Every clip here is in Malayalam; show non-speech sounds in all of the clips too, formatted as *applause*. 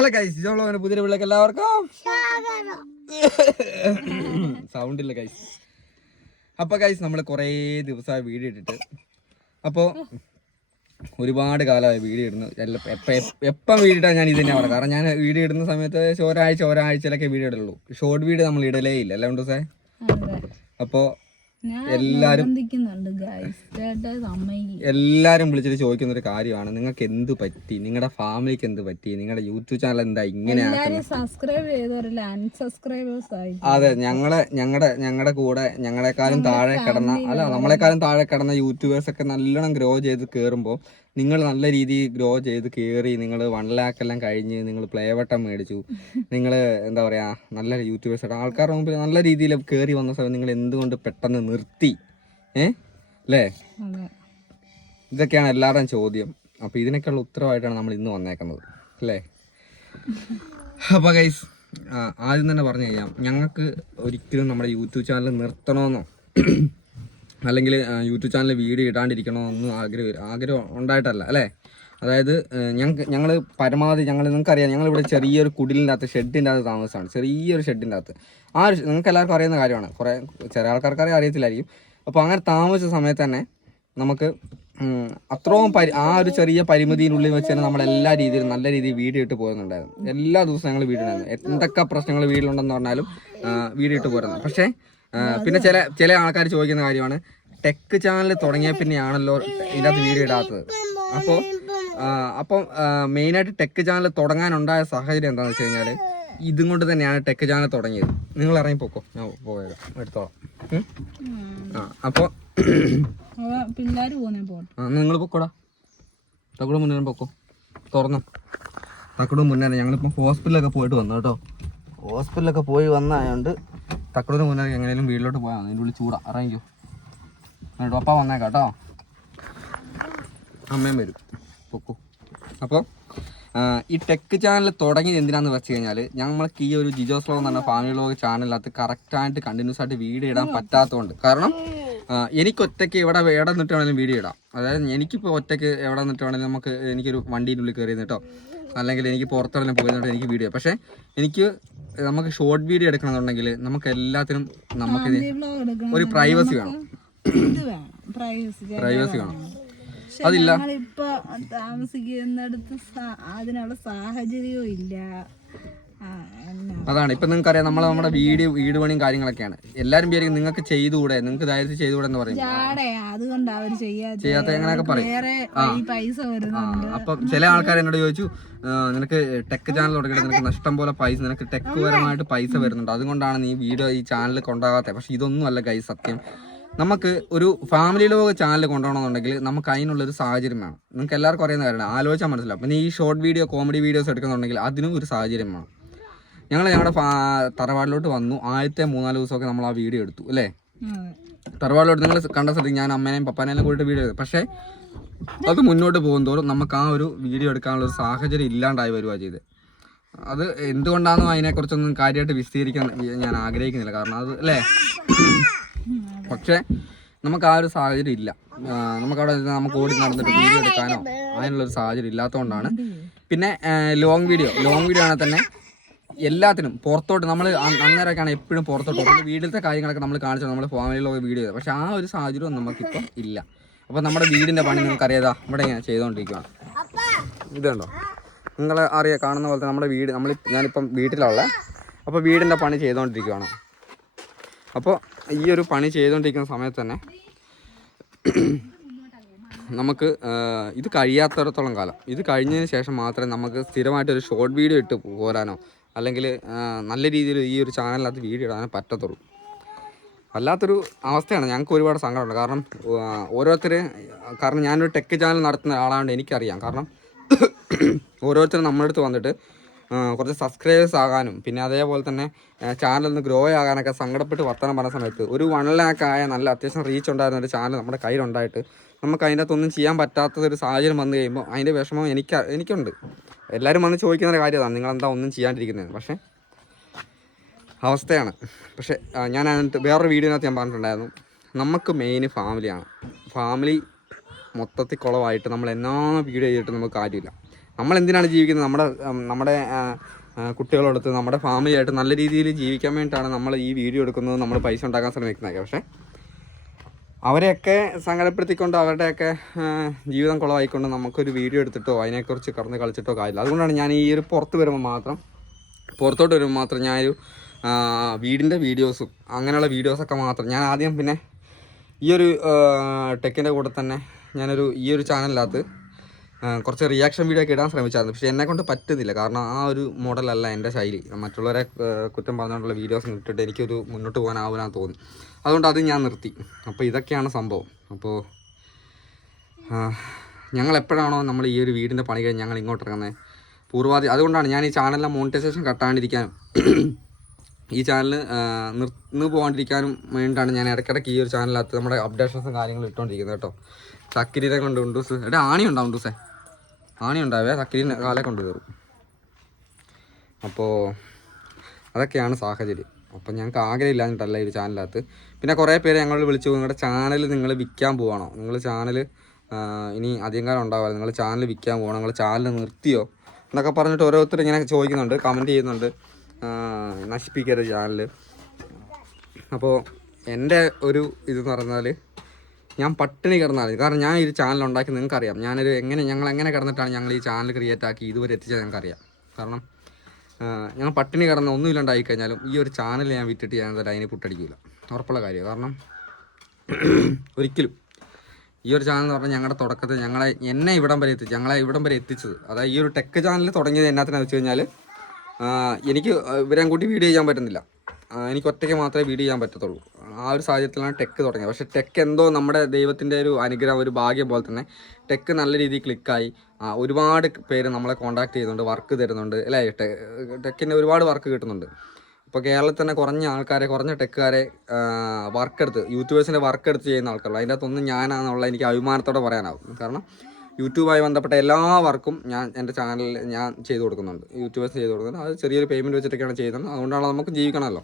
ഹലോ ഗൈസ് ജോളോന്റെ പുതിയ പിള്ളേക്ക് എല്ലാവർക്കും. സൗണ്ട് ഇല്ല ഗൈസ് അപ്പൊ ഗൈസ് നമ്മൾ കുറേ ദിവസമായി വീഡിയോ ഇട്ടിട്ട്. അപ്പോൾ ഒരുപാട് കാലമായി വീഡിയോ ഇടുന്നു. എപ്പ- എപ്പ- വീഡിയോ ഇട്ടാൽ ഞാൻ ഇത് തന്നെ പറയാം. കാരണം ഞാൻ വീഡിയോ ഇടുന്ന സമയത്ത് ഒരാഴ്ച ഒരാഴ്ചയിലൊക്കെ വീഡിയോ ഇടുള്ളൂ. ഷോർട്ട് വീഡിയോ നമ്മൾ ഇടലേ ഇല്ല. അല്ലേ ദിവസേ അപ്പോൾ ഞാൻ എല്ലാരും വിളിച്ചിട്ട് ചോദിക്കുന്ന ഒരു കാര്യമാണ്. നിങ്ങൾക്ക് എന്ത് പറ്റി? നിങ്ങളുടെ ഫാമിലിക്ക് എന്ത് പറ്റി? നിങ്ങളുടെ യൂട്യൂബ് ചാനൽ എന്താ? ഇങ്ങനെ അതെ ഞങ്ങളെ ഞങ്ങളുടെ ഞങ്ങളുടെ കൂടെ ഞങ്ങളെക്കാളും താഴെ കിടന്ന അല്ല നമ്മളെക്കാളും താഴെ കിടന്ന യൂട്യൂബേഴ്സ് ഒക്കെ നല്ലോണം ഗ്രോ ചെയ്ത് കയറുമ്പോൾ നിങ്ങൾ നല്ല രീതിയിൽ ഗ്രോ ചെയ്ത് കയറി നിങ്ങൾ വൺ ലാക്ക് എല്ലാം കഴിഞ്ഞ് നിങ്ങൾ പ്ലേ വട്ടം മേടിച്ചു. നിങ്ങൾ എന്താ പറയാ നല്ല യൂട്യൂബേഴ്സ് ആൾക്കാരുടെ മുമ്പിൽ നല്ല രീതിയിൽ കയറി വന്ന സമയം നിങ്ങൾ എന്തുകൊണ്ട് പെട്ടെന്ന് നിർത്തി? ഏ? അല്ലേ? ഇതൊക്കെയാണ് എല്ലാവരുടെയും ചോദ്യം. അപ്പോൾ ഇതിനൊക്കെയുള്ള ഉത്തരവായിട്ടാണ് നമ്മൾ ഇന്ന് വന്നേക്കുന്നത്. അല്ലേ? അപ്പോൾ ഗൈസ് ആദ്യം തന്നെ പറഞ്ഞു കഴിഞ്ഞാൽ ഞങ്ങൾക്ക് ഒരിക്കലും നമ്മുടെ യൂട്യൂബ് ചാനൽ നിർത്തണമെന്നോ അല്ലെങ്കിൽ യൂട്യൂബ് ചാനൽ വീഡിയോ ഇടാണ്ടിരിക്കണമെന്നൊന്നും ആഗ്രഹം ആഗ്രഹം ഉണ്ടായിട്ടല്ല അല്ലേ? അതായത് ഞങ്ങൾക്ക് ഞങ്ങൾ പരമാവധി ഞങ്ങൾ നിങ്ങൾക്കറിയാം ഞങ്ങളിവിടെ ചെറിയൊരു കുടിലിന്റെ അകത്ത് ഷെഡിന്റെ അകത്ത് താമസമാണ് ചെറിയൊരു ഷെഡിന്റെ അകത്ത്. ആ നിങ്ങൾക്ക് എല്ലാവർക്കും അറിയുന്ന കാര്യമാണ് കുറേ ചില ആൾക്കാർക്ക് അറിയത്തില്ലായിരിക്കും. അപ്പോൾ അങ്ങനെ താമസിച്ച സമയത്ത് തന്നെ നമുക്ക് അത്രയും പരി ആ ഒരു ചെറിയ പരിമിതിയിനുള്ളിൽ വെച്ച് തന്നെ നമ്മൾ എല്ലാ രീതിയിലും നല്ല രീതിയിൽ വീഡിയോ ഇട്ട് പോകുന്നുണ്ടായിരുന്നു എല്ലാ ദിവസവും ഞങ്ങൾ വീഡിയോ എന്തൊക്കെ പ്രശ്നങ്ങൾ വീട്ടിലുണ്ടെന്ന് പറഞ്ഞാലും വീഡിയോ ഇട്ട് പോരുന്നു പക്ഷേ പിന്നെ ചില ചില ആൾക്കാർ ചോദിക്കുന്ന കാര്യമാണ് ടെക് ചാനൽ തുടങ്ങിയ പിന്നെയാണല്ലോ ഇതിനകത്ത് വീഡിയോ ഇടാത്തത്. അപ്പോൾ അപ്പം മെയിനായിട്ട് ടെക് ചാനൽ തുടങ്ങാനുണ്ടായ സാഹചര്യം എന്താണെന്ന് വെച്ച് കഴിഞ്ഞാൽ ഇതും കൊണ്ട് തന്നെയാണ് ടെക് ചാനൽ തുടങ്ങിയത്. നിങ്ങൾ ഇറങ്ങി പോക്കോ? ഞാൻ പോയേക്കാം എടുത്തോളാം? ആ അപ്പോൾ ആ നിങ്ങൾ പൊക്കോടാ. തക്കുട മുന്നേ പൊക്കോ. തുറന്നോ. തക്കുട മുന്നേ ഞങ്ങളിപ്പോൾ ഹോസ്പിറ്റലൊക്കെ പോയിട്ട് വന്നു കേട്ടോ. ഹോസ്പിറ്റലൊക്കെ പോയി വന്നായോണ്ട് തക്കുടന് മുന്നേ എങ്ങനെയും വീട്ടിലോട്ട് പോയാൽ അതിന്റെ ഉള്ളിൽ ചൂടാ. അറിയിക്കോ എന്നിട്ട് പപ്പ വന്നേക്കാം കേട്ടോ. അമ്മയും വരും. പൊക്കോ. അപ്പോൾ ഈ ടെക് ചാനൽ തുടങ്ങിയത് എന്തിനാന്ന് വെച്ച് കഴിഞ്ഞാൽ ഞങ്ങൾക്ക് ഈ ഒരു ജിജോസ് ലോ എന്ന് പറഞ്ഞ ഫാമിലി ലോഗ് ചാനലിനകത്ത് കറക്റ്റായിട്ട് കണ്ടിന്യൂസ് ആയിട്ട് വീഡിയോ ഇടാൻ പറ്റാത്തതുകൊണ്ട്. കാരണം എനിക്ക് ഒറ്റയ്ക്ക് ഇവിടെ എവിടെ നിന്നിട്ട് വേണമെങ്കിലും വീഡിയോ ഇടാം. അതായത് എനിക്കിപ്പോൾ ഒറ്റയ്ക്ക് എവിടെ നിന്നിട്ട് വേണമെങ്കിലും നമുക്ക് എനിക്കൊരു വണ്ടീന്റെ ഉള്ളിൽ കയറി നിന്നിട്ടോ അല്ലെങ്കിൽ എനിക്ക് പുറത്തെല്ലാം പോയതുകൊണ്ട് എനിക്ക് വീഡിയോ പക്ഷേ എനിക്ക് നമുക്ക് ഷോർട്ട് വീഡിയോ എടുക്കണമെന്നുണ്ടെങ്കിൽ നമുക്ക് എല്ലാത്തിനും നമുക്ക് ഒരു പ്രൈവസി വേണം. പ്രൈവസി വേണം. അതില്ല. താമസിക്കുന്നിടത്ത് അതിനുള്ള സാഹചര്യവും ഇല്ല. അതാണ്. ഇപ്പൊ നിങ്ങൾക്ക് അറിയാം നമ്മളെ നമ്മുടെ വീട് വീട് പണിയും കാര്യങ്ങളൊക്കെയാണ്. എല്ലാരും വിചാരിക്കും നിങ്ങൾക്ക് ചെയ്തുകൂടെ നിങ്ങൾക്ക് ധൈര്യത്തിൽ ചെയ്തുകൂടെ എന്ന് പറയും അതുകൊണ്ട് ചെയ്യാത്ത എങ്ങനെയൊക്കെ പറയും? പൈസ അപ്പം ചില ആൾക്കാർ എന്നോട് ചോദിച്ചു "ആ, നിനക്ക് ടെക് ചാനൽ തുടങ്ങിയിട്ട് നിനക്ക് നഷ്ടം പോലെ പൈസ നിനക്ക് ടെക് പരമായിട്ട് പൈസ വരുന്നുണ്ട്. അതുകൊണ്ടാണ് നീ വീഡിയോ ഈ ചാനൽ കൊണ്ടാകാത്തത്. പക്ഷെ ഇതൊന്നും അല്ല കൈ സത്യം. നമുക്ക് ഒരു ഫാമിലി ലോക ചാനൽ കൊണ്ടുപോകണമെന്നുണ്ടെങ്കിൽ നമുക്ക് അതിനുള്ളൊരു സാഹചര്യം വേണം. നിങ്ങൾക്ക് എല്ലാവർക്കും അറിയുന്ന കാര്യമാണ്. ആലോചിച്ചാൽ മനസ്സിലാവും. പിന്നെ ഈ ഷോർട്ട് വീഡിയോ കോമഡി വീഡിയോസ് എടുക്കുന്നുണ്ടെങ്കിൽ അതിനും ഒരു സാഹചര്യം വേണം. ഞങ്ങൾ ഞങ്ങളുടെ തറവാടിലോട്ട് വന്നു. ആദ്യത്തെ മൂന്നാൽ ദിവസമൊക്കെ നമ്മൾ ആ വീഡിയോ എടുത്തു അല്ലേ. തറവാടിലോട്ട് നിങ്ങൾ കണ്ട സ്ഥലത്ത് ഞാൻ അമ്മേനെയും പപ്പാനെയും കൂടിയിട്ട് വീഡിയോ എടുത്തു. പക്ഷേ അത് മുന്നോട്ട് പോകും തോറും നമുക്ക് ആ ഒരു വീഡിയോ എടുക്കാനുള്ള ഒരു സാഹചര്യം ഇല്ലാണ്ടായി വരുവാ ചെയ്ത്. അത് എന്തുകൊണ്ടാണെന്നോ അതിനെക്കുറിച്ചൊന്നും കാര്യമായിട്ട് വിശദീകരിക്കാൻ ഞാൻ ആഗ്രഹിക്കുന്നില്ല. കാരണം അത് അല്ലേ? പക്ഷേ നമുക്ക് ആ ഒരു സാഹചര്യം ഇല്ല. നമുക്കവിടെ നമുക്ക് അവിടെ ഇരുന്ന് നമുക്ക് ഓടി നടന്നിട്ട് വീഡിയോ എടുക്കാനോ അതിനുള്ളൊരു സാഹചര്യം ഇല്ലാത്തതുകൊണ്ടാണ്. പിന്നെ ലോങ് വീഡിയോ ലോങ് വീഡിയോ ആണെങ്കിൽ തന്നെ എല്ലാത്തിനും പുറത്തോട്ട് നമ്മൾ അങ്ങനെയൊക്കെയാണ് എപ്പോഴും പുറത്തോട്ട് പോകുന്നത്. വീട്ടിലത്തെ കാര്യങ്ങളൊക്കെ നമ്മൾ കാണിച്ചു നമ്മൾ ഫാമിലിയിലൊക്കെ വീഡിയോ ചെയ്തത് പക്ഷെ ആ ഒരു സാഹചര്യം നമുക്കിപ്പം ഇല്ല. അപ്പോൾ നമ്മുടെ വീടിന്റെ പണി നിങ്ങൾക്ക് അറിയാതാ ഇവിടെ ഇങ്ങനെ ചെയ്തുകൊണ്ടിരിക്കുകയാണ് ഇതുണ്ടോ? നിങ്ങൾ അറിയാം കാണുന്ന പോലെ നമ്മുടെ വീട്. നമ്മൾ ഞാനിപ്പം വീട്ടിലുള്ള അപ്പോൾ വീടിന്റെ പണി ചെയ്തുകൊണ്ടിരിക്കുകയാണ് അപ്പോൾ ഈ ഒരു പണി ചെയ്തുകൊണ്ടിരിക്കുന്ന സമയത്ത് തന്നെ നമുക്ക് ഇത് കഴിയാത്തടത്തോളം കാലം. ഇത് കഴിഞ്ഞതിന് ശേഷം മാത്രമേ നമുക്ക് സ്ഥിരമായിട്ടൊരു ഷോർട്ട് വീഡിയോ ഇട്ട് പോരാനോ അല്ലെങ്കിൽ നല്ല രീതിയിൽ ഈ ഒരു ചാനലിനകത്ത് വീഡിയോ ഇടാൻ പറ്റത്തുള്ളൂ. വല്ലാത്തൊരു അവസ്ഥയാണ്. ഞങ്ങൾക്ക് ഒരുപാട് സങ്കടമുണ്ട്. കാരണം ഓരോരുത്തർ കാരണം ഞാനൊരു ടെക് ചാനൽ നടത്തുന്ന ആളാണ്ട് എനിക്കറിയാം. കാരണം ഓരോരുത്തരും നമ്മുടെ അടുത്ത് വന്നിട്ട് കുറച്ച് സബ്സ്ക്രൈബേഴ്സ് ആകാനും പിന്നെ അതേപോലെ തന്നെ ചാനൽ ഒന്ന് ഗ്രോ ആകാനൊക്കെ സങ്കടപ്പെട്ട് വർത്തനം പറഞ്ഞ സമയത്ത് ഒരു വൺ ലാക്ക് ആയ നല്ല അത്യാവശ്യം റീച്ച് ഉണ്ടായിരുന്ന ഒരു ചാനൽ നമ്മുടെ കയ്യിലുണ്ടായിട്ട് നമുക്ക് അതിന്റെ അകത്തൊന്നും ചെയ്യാൻ പറ്റാത്ത ഒരു സാഹചര്യം വന്നു കഴിയുമ്പോൾ അതിന്റെ വിഷമം എനിക്ക് എനിക്കുണ്ട്. എല്ലാവരും വന്ന് ചോദിക്കുന്ന ഒരു കാര്യമാണ്. നിങ്ങളെന്താ ഒന്നും ചെയ്യാണ്ടിരിക്കുന്നത്? പക്ഷേ അവസ്ഥയാണ്. പക്ഷേ ഞാൻ അതിനകത്ത് വേറൊരു വീഡിയോനകത്ത് ഞാൻ പറഞ്ഞിട്ടുണ്ടായിരുന്നു. നമുക്ക് മെയിൻ ഫാമിലിയാണ് ഫാമിലി മൊത്തത്തിൽ കുളമായിട്ട് നമ്മൾ എന്നാ വീഡിയോ ചെയ്തിട്ട് നമുക്ക് കാര്യമില്ല. നമ്മൾ എന്തിനാണ് ജീവിക്കുന്നത്? നമ്മുടെ നമ്മുടെ കുട്ടികളോടൊത്ത് നമ്മുടെ ഫാമിലിയായിട്ട് നല്ല രീതിയിൽ ജീവിക്കാൻ വേണ്ടിയിട്ടാണ് നമ്മൾ ഈ വീഡിയോ എടുക്കുന്നത് നമ്മൾ പൈസ ഉണ്ടാക്കാൻ ശ്രമിക്കുന്നതൊക്കെ. പക്ഷേ അവരെയൊക്കെ സങ്കടപ്പെടുത്തിക്കൊണ്ട് അവരുടെയൊക്കെ ജീവിതം കുളമായിക്കൊണ്ട് നമുക്കൊരു വീഡിയോ എടുത്തിട്ടോ അതിനെക്കുറിച്ച് കടന്ന് കളിച്ചിട്ടോ കാര്യമില്ല. അതുകൊണ്ടാണ് ഞാൻ ഈ ഒരു പുറത്ത് വരുമ്പോൾ മാത്രം പുറത്തോട്ട് വരുമ്പോൾ മാത്രം ഞാനൊരു വീടിന്റെ വീഡിയോസും അങ്ങനെയുള്ള വീഡിയോസൊക്കെ മാത്രം ഞാൻ ആദ്യം പിന്നെ ഈ ഒരു ടെക്കിന്റെ കൂടെ തന്നെ ഞാനൊരു ഈ ഒരു ചാനലിനകത്ത് കുറച്ച് റിയാക്ഷൻ വീഡിയോ ഒക്കെ ഇടാൻ ശ്രമിച്ചായിരുന്നു. പക്ഷേ എന്നെ കൊണ്ട് പറ്റുന്നില്ല. കാരണം ആ ഒരു മോഡലല്ല എന്റെ ശൈലി. മറ്റുള്ളവരെ കുറ്റം പറഞ്ഞുകൊണ്ടുള്ള വീഡിയോസ് ഇട്ടിട്ട് എനിക്കൊരു മുന്നോട്ട് പോകാനാവില്ലാന്ന് തോന്നി. അതുകൊണ്ട് അത് ഞാൻ നിർത്തി. അപ്പോൾ ഇതൊക്കെയാണ് സംഭവം. അപ്പോൾ ഞങ്ങൾ എപ്പോഴാണോ നമ്മൾ ഈ ഒരു വീടിന്റെ പണി കഴിഞ്ഞ് ഞങ്ങൾ ഇങ്ങോട്ട് ഇറങ്ങുന്നത്? പൂർവാധി അതുകൊണ്ടാണ് ഞാൻ ഈ ചാനലിലെ മോണിറ്റൈസേഷൻ കട്ടാണ്ടിരിക്കാനും ഈ ചാനൽ നിർന്ന് പോകാണ്ടിരിക്കാനും വേണ്ടിയിട്ടാണ് ഞാൻ ഇടയ്ക്കിടയ്ക്ക് ഈ ഒരു ചാനലിനകത്ത് നമ്മുടെ അപ്ഡേഷൻസും കാര്യങ്ങളും ഇട്ടുകൊണ്ടിരിക്കുന്നത് കേട്ടോ. ചക്കിരിനെ കൊണ്ട് ഉണ്ടൂസ് എടാ ആണി ഉണ്ടാവും ഉണ്ടൂസേ ആണി ഉണ്ടാവേ ചക്കിരിനെ കാലെ കൊണ്ട് കയറും അപ്പോൾ അതൊക്കെയാണ് സാഹചര്യം. അപ്പം ഞങ്ങൾക്ക് ആഗ്രഹമില്ലാഞ്ഞിട്ടല്ല ഈ ചാനലിനകത്ത് പിന്നെ കുറേ പേര് ഞങ്ങൾ വിളിച്ചു നിങ്ങളുടെ ചാനൽ നിങ്ങൾ വിൽക്കാൻ പോവാണോ? നിങ്ങൾ ചാനൽ ഇനി അധികം കാലം ഉണ്ടാവില്ല നിങ്ങൾ ചാനൽ വിൽക്കാൻ പോകണം നിങ്ങൾ ചാനൽ നിർത്തിയോ? എന്നൊക്കെ പറഞ്ഞിട്ട് ഓരോരുത്തർ ഇങ്ങനെ ചോദിക്കുന്നുണ്ട് കമന്റ് ചെയ്യുന്നുണ്ട്. നശിപ്പിക്കരുത് ചാനൽ അപ്പോൾ എന്റെ ഒരു ഇതെന്ന് പറഞ്ഞാൽ ഞാൻ പട്ടിണി കിടന്നാൽ കാരണം ഞാൻ ഈ ചാനൽ ഉണ്ടാക്കി നിങ്ങൾക്കറിയാം. ഞാനൊരു എങ്ങനെ ഞങ്ങൾ എങ്ങനെ കിടന്നിട്ടാണ് ഞങ്ങൾ ഈ ചാനൽ ക്രിയേറ്റ് ആക്കി ഇതുവരെ എത്തിച്ചത് ഞങ്ങൾക്കറിയാം കാരണം ഞങ്ങൾ പട്ടിണി കിടന്ന ഒന്നുമില്ലാണ്ടായി കഴിഞ്ഞാലും ഈ ഒരു ചാനൽ ഞാൻ വിറ്റിട്ട് ഞാൻ അതിനെ പുട്ടടിക്കില്ല ഉറപ്പുള്ള കാര്യം. കാരണം *clears throat* ഒരിക്കലും ഈ ഒരു ചാനൽ എന്ന് പറഞ്ഞാൽ ഞങ്ങളുടെ തുടക്കത്തിൽ ഞങ്ങളെ എന്നെ ഇവിടം വരെ എത്തിച്ചു ഞങ്ങളെ ഇവിടം വരെ എത്തിച്ചത്. അതായത് ഈ ഒരു ടെക് ചാനൽ തുടങ്ങിയത് എന്നാത്തിനാന്ന് വെച്ച് കഴിഞ്ഞാൽ എനിക്ക് ഇവരെയും കൂട്ടി വീഡിയോ ചെയ്യാൻ പറ്റുന്നില്ല. എനിക്ക് ഒറ്റയ്ക്ക് മാത്രമേ വീഡിയോ ചെയ്യാൻ പറ്റത്തുള്ളൂ. ആ ഒരു സാഹചര്യത്തിലാണ് ടെക്ക് തുടങ്ങിയത്. പക്ഷേ ടെക്ക് എന്തോ നമ്മുടെ ദൈവത്തിന്റെ ഒരു അനുഗ്രഹം ഒരു ഭാഗ്യം പോലെ തന്നെ ടെക്ക് നല്ല രീതിയിൽ ക്ലിക്കായി ഒരുപാട് പേര് നമ്മളെ കോൺടാക്ട് ചെയ്യുന്നുണ്ട് വർക്ക് തരുന്നുണ്ട് അല്ലേ? ടെക്കിന്റെ ഒരുപാട് വർക്ക് കിട്ടുന്നുണ്ട്. ഇപ്പോൾ കേരളത്തിൽ തന്നെ കുറഞ്ഞ ആൾക്കാരെ കുറഞ്ഞ ടെക്കുകാരെ വർക്കെടുത്ത് യൂട്യൂബേഴ്സിന്റെ വർക്ക് എടുത്ത് ചെയ്യുന്ന ആൾക്കാരുള്ളൂ അതിന്റെ അകത്തൊന്നും ഞാനാണെന്നുള്ള എനിക്ക് അഭിമാനത്തോടെ പറയാനാവും. കാരണം യൂട്യൂബുമായി ബന്ധപ്പെട്ട എല്ലാ വർക്കും ഞാൻ എന്റെ ചാനലിൽ ഞാൻ ചെയ്തു കൊടുക്കുന്നുണ്ട്. യൂട്യൂബേഴ്സ് ചെയ്തു കൊടുക്കുന്നുണ്ട്. അത് ചെറിയൊരു പേയ്മെന്റ് വെച്ചിട്ടൊക്കെയാണ് ചെയ്യുന്നത്. അതുകൊണ്ടാണ് നമുക്ക് ജീവിക്കണമല്ലോ.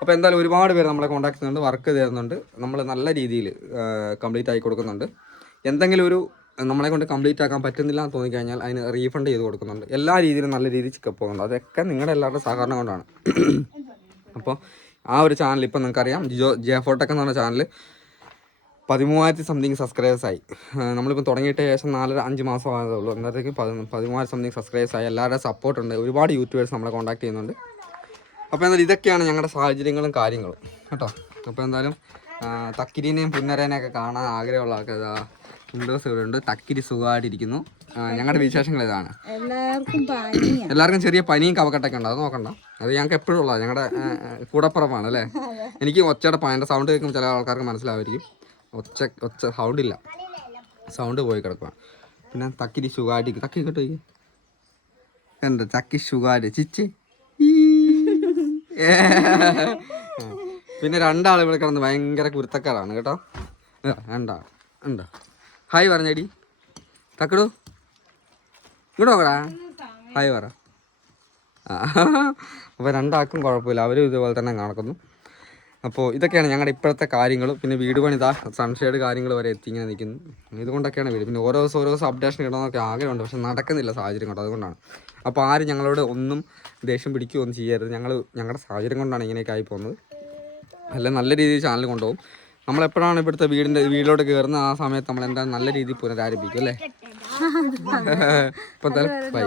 അപ്പോൾ എന്തായാലും ഒരുപാട് പേര് നമ്മളെ കോൺടാക്ട് ചെയ്യുന്നുണ്ട് വർക്ക് തരുന്നുണ്ട് നമ്മൾ നല്ല രീതിയിൽ കംപ്ലീറ്റ് ആയി കൊടുക്കുന്നുണ്ട്. എന്തെങ്കിലും ഒരു നമ്മളെ കൊണ്ട് കംപ്ലീറ്റ് ആക്കാൻ പറ്റുന്നില്ല എന്ന് തോന്നിക്കഴിഞ്ഞാൽ അതിന് റീഫണ്ട് ചെയ്ത് കൊടുക്കുന്നുണ്ട്. എല്ലാ രീതിയിലും നല്ല രീതിയിൽ ചിക്കപ്പ് പോകുന്നുണ്ട്. അതൊക്കെ നിങ്ങളുടെ എല്ലാവരുടെ സഹകരണം കൊണ്ടാണ്. അപ്പോൾ ആ ഒരു ചാനൽ ഇപ്പം നിങ്ങൾക്കറിയാം. ജിജോ ജെഫോട്ടൊക്കെ എന്ന് പറഞ്ഞ ചാനൽ പതിമൂവായിരത്തി സംതിങ് സബ്സ്ക്രൈബേഴ്സ് ആയി. ആ, നമ്മളിപ്പോൾ തുടങ്ങിയിട്ട് ശേഷം നാലര അഞ്ച് മാസം ആയതേ ഉള്ളൂ. എന്നത്തേക്ക് പതി പതിമൂവായിരം സംതിങ് സബ്സ്ക്രൈബേഴ്സ് ആയി. സപ്പോർട്ടുണ്ട് ഒരുപാട് യൂട്യൂബേഴ്സ് നമ്മളെ കോൺടാക്ട് ചെയ്യുന്നുണ്ട്. അപ്പോൾ എന്തായാലും ഇതൊക്കെയാണ് ഞങ്ങളുടെ സാഹചര്യങ്ങളും കാര്യങ്ങളും. കേട്ടോ? അപ്പോൾ എന്തായാലും തക്കിരീനെയും പുന്നരേനെയൊക്കെ കാണാൻ ആഗ്രഹമുള്ള ആൾക്കാർ വിൻഡോസ് ഇവിടെ ഉണ്ട്. തക്കിരി സുഖമായിട്ടിരിക്കുന്നു ഞങ്ങളുടെ വിശേഷങ്ങൾ ഇതാണ്. എല്ലാവർക്കും ചെറിയ പനിയും കവക്കെട്ടൊക്കെ ഉണ്ട്. അത് നോക്കണ്ട. അത് ഞങ്ങൾക്ക് എപ്പോഴും ഉള്ളത്. ഞങ്ങളുടെ കൂടപ്പുറമാണ് അല്ലേ? എനിക്ക് ഒച്ചയുടെ പനിന്റെ സൗണ്ട് കേൾക്കുമ്പോൾ ചില ആൾക്കാർക്ക് മനസ്സിലാവായിരിക്കും ഒച്ച ഒച്ച സൗണ്ട് ഇല്ല. സൗണ്ട് പോയി കിടക്കുക പിന്നെ തക്കിരി സുഖമായിട്ട് തക്കി കേട്ടോ എന്താ തക്കി സുഖമായിട്ട് ചിച്ച്. പിന്നെ രണ്ടാൾ ഇവിടെ കിടന്ന് ഭയങ്കര കുരുത്തക്കാരാണ് കേട്ടോ. രണ്ടാ ഉണ്ടോ ഹായ് പറഞ്ഞേടി തക്കടു. ഇങ്ങോട്ട് നോക്കടാ. ഹായ് പറ. അപ്പോൾ രണ്ടാൾക്കും കുഴപ്പമില്ല. അവരും ഇതുപോലെ തന്നെ നടക്കുന്നു അപ്പോൾ ഇതൊക്കെയാണ് ഞങ്ങളുടെ ഇപ്പോഴത്തെ കാര്യങ്ങൾ പിന്നെ വീട് പണിതാ സൺഷെയ്ഡ് കാര്യങ്ങൾ വരെ എത്തി ഇങ്ങനെ നിൽക്കുന്നു ഇതുകൊണ്ടൊക്കെയാണ് വീട്. പിന്നെ ഓരോ ദിവസം ഓരോ ദിവസം അപ്ഡേഷൻ ഇടണമെന്നൊക്കെ ആഗ്രഹമുണ്ട്. പക്ഷെ നടക്കുന്നില്ല സാഹചര്യം കൊണ്ട് അതുകൊണ്ടാണ്. അപ്പോൾ ആരും ഞങ്ങളോട് ഒന്നും ദേഷ്യം പിടിക്കുകയൊന്നും ചെയ്യരുത്. ഞങ്ങൾ ഞങ്ങളുടെ സാഹചര്യം കൊണ്ടാണ് ഇങ്ങനെയൊക്കെ ആയി പോകുന്നത്. അല്ല? നല്ല രീതിയിൽ ചാനൽ കൊണ്ടുപോകും. നമ്മളെപ്പോഴാണ് ഇവിടുത്തെ വീടിന്റെ വീടിലോട്ട് കയറുന്ന ആ സമയത്ത് നമ്മൾ എന്താ നല്ല രീതിയിൽ പുനരാരംഭിക്കും അല്ലേ? *laughs* ഇപ്പം എന്തായാലും ബൈ